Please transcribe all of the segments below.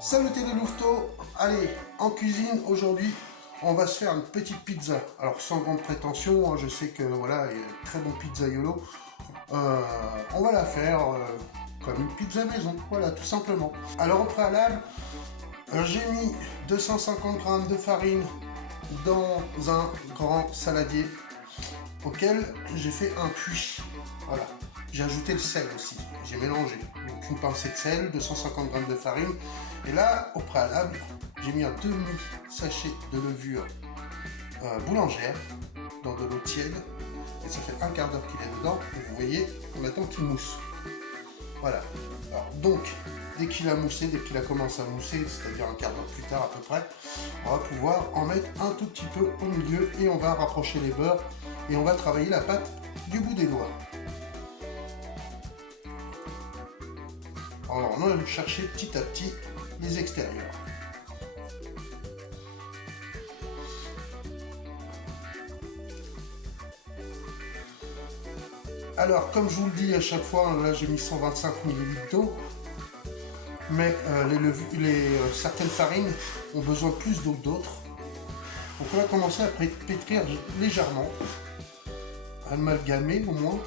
Salut les louveteaux. Allez, en cuisine aujourd'hui, on va se faire une petite pizza. Alors sans grande prétention, hein, je sais que voilà, il y a une très bon pizzaiolo. On va la faire comme une pizza maison, voilà, tout simplement. Alors au préalable, j'ai mis 250 g de farine dans un grand saladier auquel j'ai fait un puits. Voilà. J'ai ajouté le sel aussi, j'ai mélangé. Donc une pincée de sel, 250 g de farine. Et là, au préalable, j'ai mis un demi-sachet de levure boulangère dans de l'eau tiède. Et ça fait un quart d'heure qu'il est dedans. Et vous voyez, on attend qu'il mousse. Voilà. Alors donc, dès qu'il a moussé, dès qu'il a commencé à mousser, c'est-à-dire un quart d'heure plus tard à peu près, on va pouvoir en mettre un tout petit peu au milieu et on va rapprocher les beurres et on va travailler la pâte du bout des doigts. Alors on va chercher petit à petit les extérieurs. Alors comme je vous le dis à chaque fois, là j'ai mis 125 ml d'eau, mais certaines farines ont besoin de plus d'eau que d'autres. Donc on va commencer à pétrir légèrement, amalgamer au moins,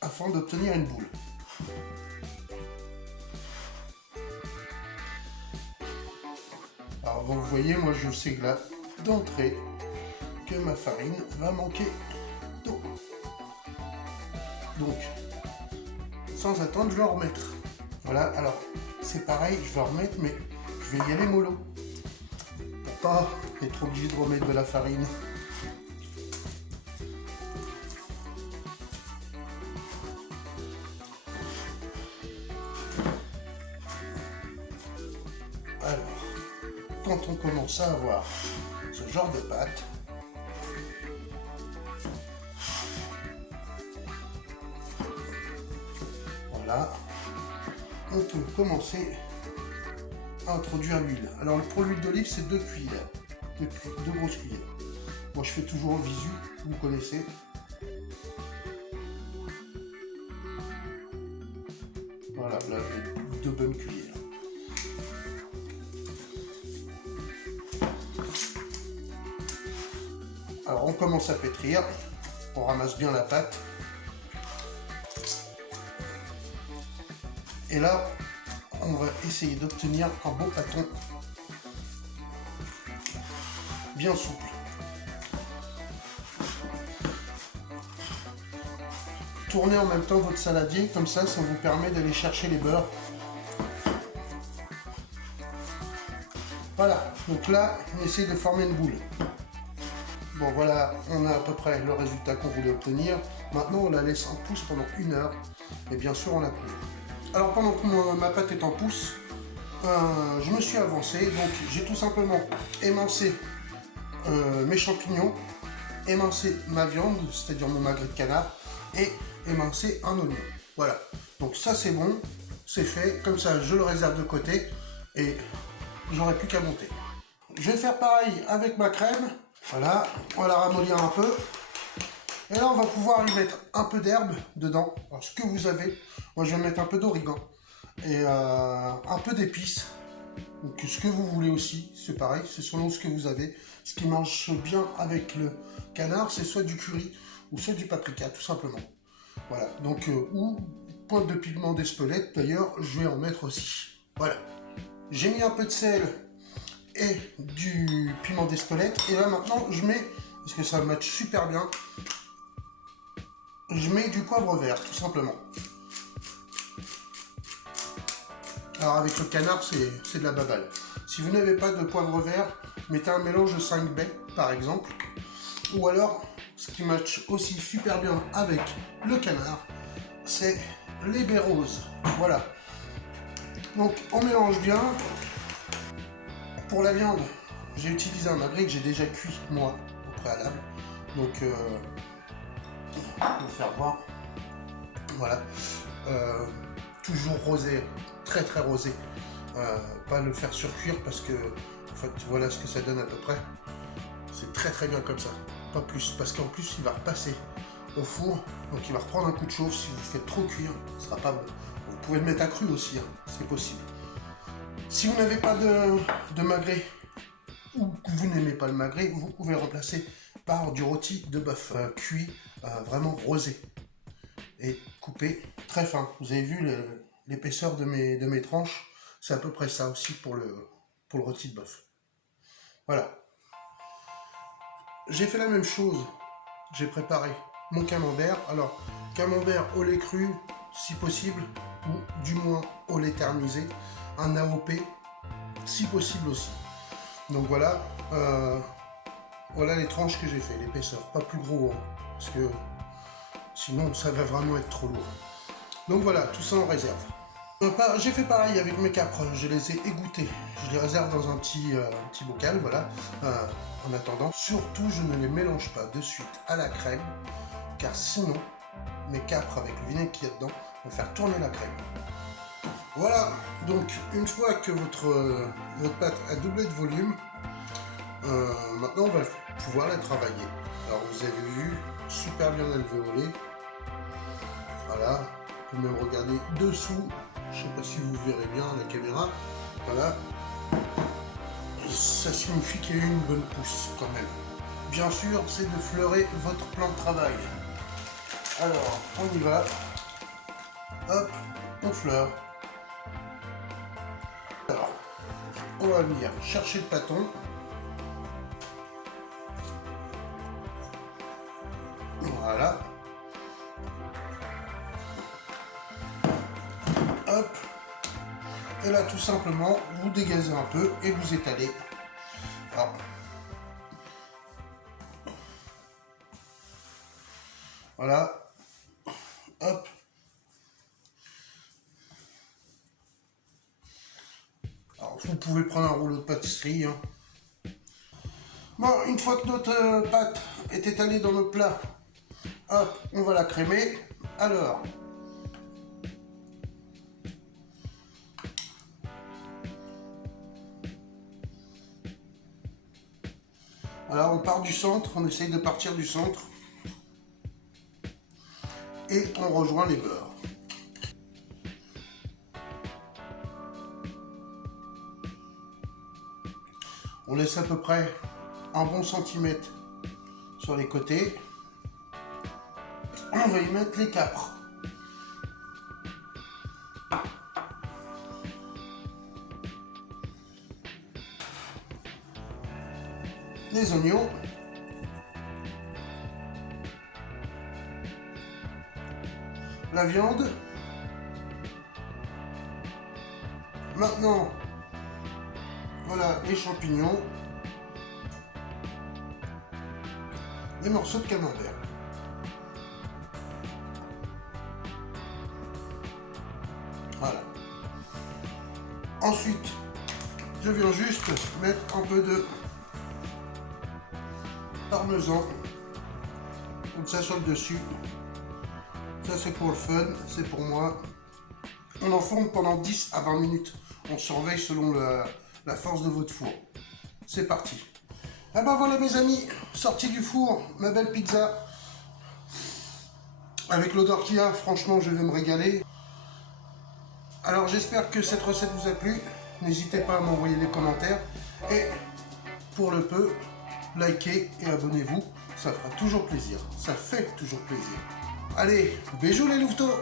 afin d'obtenir une boule. Alors vous voyez, moi je sais là d'entrée que ma farine va manquer d'eau. Donc, sans attendre, je vais en remettre. Voilà, alors c'est pareil, je vais en remettre, mais je vais y aller mollo. Pour pas être obligé de remettre de la farine. Alors, quand on commence à avoir ce genre de pâte, voilà, on peut commencer à introduire l'huile. Alors pour l'huile d'olive, c'est 2 cuillères, 2 grosses cuillères. Moi je fais toujours au visu, vous connaissez. Voilà, là j'ai 2 bonnes cuillères. Alors on commence à pétrir, on ramasse bien la pâte. Et là, on va essayer d'obtenir un beau pâton bien souple. Tournez en même temps votre saladier, comme ça vous permet d'aller chercher les beurres. Voilà, donc là, on essaie de former une boule. Bon voilà, on a à peu près le résultat qu'on voulait obtenir. Maintenant, on la laisse en pousse pendant 1 heure. Et bien sûr, on la coule. Alors pendant que ma pâte est en pousse, je me suis avancé. Donc j'ai tout simplement émincé mes champignons, émincé ma viande, c'est-à-dire mon magret de canard, et émincé un oignon. Voilà. Donc ça c'est bon, c'est fait. Comme ça, je le réserve de côté et j'aurai plus qu'à monter. Je vais faire pareil avec ma crème. Voilà, on va la ramollir un peu. Et là, on va pouvoir y mettre un peu d'herbe dedans. Alors, ce que vous avez, moi je vais mettre un peu d'origan et un peu d'épices. Donc, ce que vous voulez aussi, c'est pareil, c'est selon ce que vous avez. Ce qui mange bien avec le canard, c'est soit du curry ou soit du paprika, tout simplement. Voilà, donc, ou pointe de piment d'Espelette, d'ailleurs, je vais en mettre aussi. Voilà, j'ai mis un peu de sel et du piment d'Espelette. Et là, maintenant, je mets, parce que ça match super bien, je mets du poivre vert, tout simplement. Alors avec le canard, c'est de la baballe. Si vous n'avez pas de poivre vert, mettez un mélange de 5 baies, par exemple. Ou alors, ce qui match aussi super bien avec le canard, c'est les baies roses. Voilà. Donc on mélange bien. Pour la viande, j'ai utilisé un magret que j'ai déjà cuit, moi, au préalable. Donc, je vais vous faire voir. Voilà. Toujours rosé, très très rosé. Pas le faire surcuire parce que, en fait, voilà ce que ça donne à peu près. C'est très très bien comme ça. Pas plus, parce qu'en plus, il va repasser au four, donc il va reprendre un coup de chauffe. Si vous faites trop cuire, ce sera pas bon. Vous pouvez le mettre à cru aussi, hein, c'est possible. Si vous n'avez pas de magret, ou que vous n'aimez pas le magret, vous pouvez le remplacer par du rôti de bœuf cuit, vraiment rosé et coupé très fin. Vous avez vu l'épaisseur de mes tranches, c'est à peu près ça aussi pour le rôti de bœuf. Voilà. J'ai fait la même chose, j'ai préparé mon camembert. Alors, camembert au lait cru, si possible, ou du moins au lait thermisé, un AOP, si possible aussi. Donc voilà, voilà les tranches que j'ai fait, l'épaisseur, pas plus gros, hein, parce que sinon ça va vraiment être trop lourd. Donc voilà, tout ça en réserve. J'ai fait pareil avec mes capres, je les ai égouttés, je les réserve dans un petit bocal, voilà, en attendant. Surtout, je ne les mélange pas de suite à la crème, car sinon, mes capres avec le vinaigre qu'il y a dedans vont faire tourner la crème. Voilà, donc une fois que votre pâte a doublé de volume, maintenant on va pouvoir la travailler. Alors vous avez vu, super bien alvéolé. Voilà, vous pouvez me regarder dessous. Je ne sais pas si vous verrez bien à la caméra. Voilà. Ça signifie qu'il y a eu une bonne pousse quand même. Bien sûr, c'est de fleurer votre plan de travail. Alors, on y va. Hop, on fleure. Alors, on va venir chercher le pâton. Voilà. Hop. Et là, tout simplement, vous dégazez un peu et vous étalez. Alors, voilà. Hop. Alors, vous pouvez prendre un rouleau de pâtisserie. Hein. Bon, une fois que notre pâte est étalée dans notre plat, hop, on va la crémer. Alors, on part du centre, on essaye de partir du centre et on rejoint les beurres. On laisse à peu près un bon centimètre sur les côtés. On va y mettre les capres. Les oignons. La viande. Maintenant, voilà les champignons. Les morceaux de camembert. Voilà. Ensuite, je viens juste mettre un peu de parmesan, comme ça sur le dessus. Ça c'est pour le fun, c'est pour moi. On enfourne pendant 10 à 20 minutes. On surveille selon la force de votre four. C'est parti. Ah ben voilà mes amis, sortie du four, ma belle pizza. Avec l'odeur qu'il y a, franchement je vais me régaler. Alors j'espère que cette recette vous a plu. N'hésitez pas à m'envoyer des commentaires. Et pour le peu, likez et abonnez-vous. Ça fera toujours plaisir. Ça fait toujours plaisir. Allez, bisous les louveteaux!